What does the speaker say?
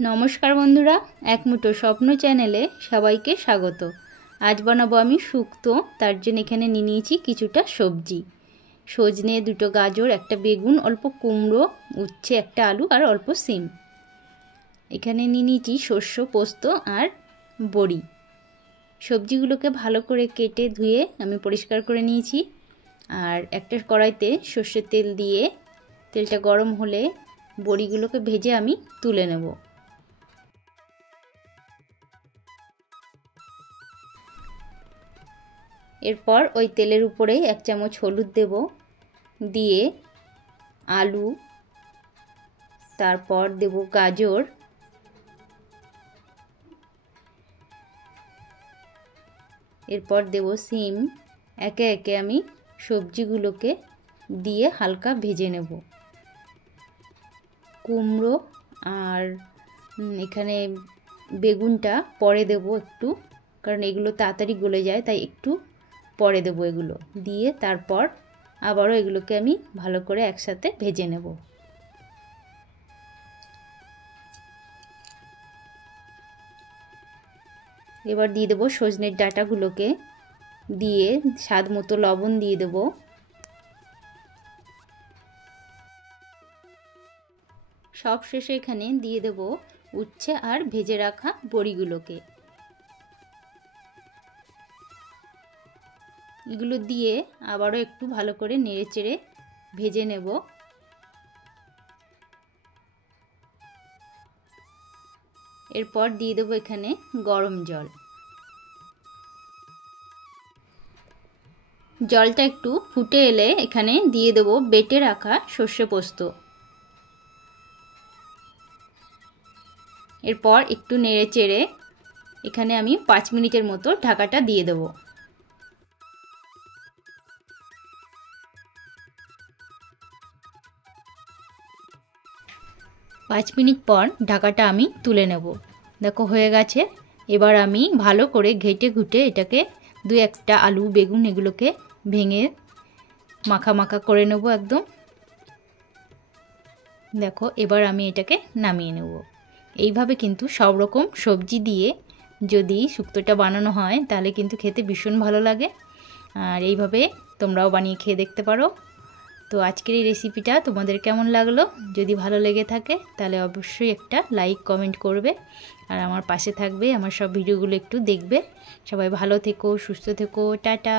নমস্কার বন্ধুরা, এক মুঠো স্বপ্ন চ্যানেলে সবাইকে স্বাগত। আজ বানাবো আমি শুক্তো। তার জন্য এখানে নিয়ে নিয়েছি কিছুটা সবজি, সজনে, দুটো গাজর, একটা বেগুন, অল্প কুমড়ো, উচ্ছে, একটা আলু আর অল্প সিম। এখানে নিয়ে নিয়েছি শস্য, পোস্ত আর বড়ি। সবজিগুলোকে ভালো করে কেটে ধুয়ে আমি পরিষ্কার করে নিয়েছি। আর একটা কড়াইতে সর্ষের তেল দিয়ে তেলটা গরম হলে বড়িগুলোকে ভেজে আমি তুলে নেব। এরপর ওই তেলের উপরে 1 চামচ হলুদ দেব, দিয়ে আলু, তারপর দেব গাজর, এরপর দেব সিম। একে একে আমি সবজিগুলোকে দিয়ে হালকা ভেজে নেব। কুমড়ো আর এখানে বেগুনটা পরে দেব একটু, কারণ এগুলো তাড়াতাড়ি গলে যায়, তাই একটু পরে দেবো। এগুলো দিয়ে তারপর আবারও এগুলোকে আমি ভালো করে একসাথে ভেজে নেব। এবার দিয়ে দেবো সজনের ডাঁটাগুলোকে, দিয়ে স্বাদ মতো লবণ দিয়ে দেব। সব শেষে এখানে দিয়ে দেব উচ্ছে আর ভেজে রাখা বড়িগুলোকে। এগুলো দিয়ে আবারও একটু ভালো করে নেড়েচেড়ে ভেজে নেব। এরপর দিয়ে দেবো এখানে গরম জল। জলটা একটু ফুটে এলে এখানে দিয়ে দেবো বেটে রাখা সর্ষে পোস্ত। এরপর একটু নেড়েচেড়ে এখানে আমি 5 মিনিটের মতো ঢাকাটা দিয়ে দেবো। পাঁচ মিনিট পর ঢাকাটা আমি তুলে নেব। দেখো হয়ে গেছে। এবার আমি ভালো করে ঘেটে ঘুটে এটাকে 2-1টা আলু, বেগুন এগুলোকে ভেঙে মাখা মাখা করে নেব একদম। দেখো এবার আমি এটাকে নামিয়ে নেব। এইভাবে কিন্তু সব রকম সবজি দিয়ে যদি শুক্তোটা বানানো হয় তাহলে কিন্তু খেতে ভীষণ ভালো লাগে। আর এইভাবে তোমরাও বানিয়ে খেয়ে দেখতে পারো। তো আজকের এই রেসিপিটা তোমাদের কেমন লাগলো? যদি ভালো লেগে থাকে তাহলে অবশ্যই একটা লাইক কমেন্ট করবে, আর আমার পাশে থাকবে, আমার সব ভিডিওগুলো একটু দেখবে। সবাই ভালো থেকো, সুস্থ থেকো, টাটা।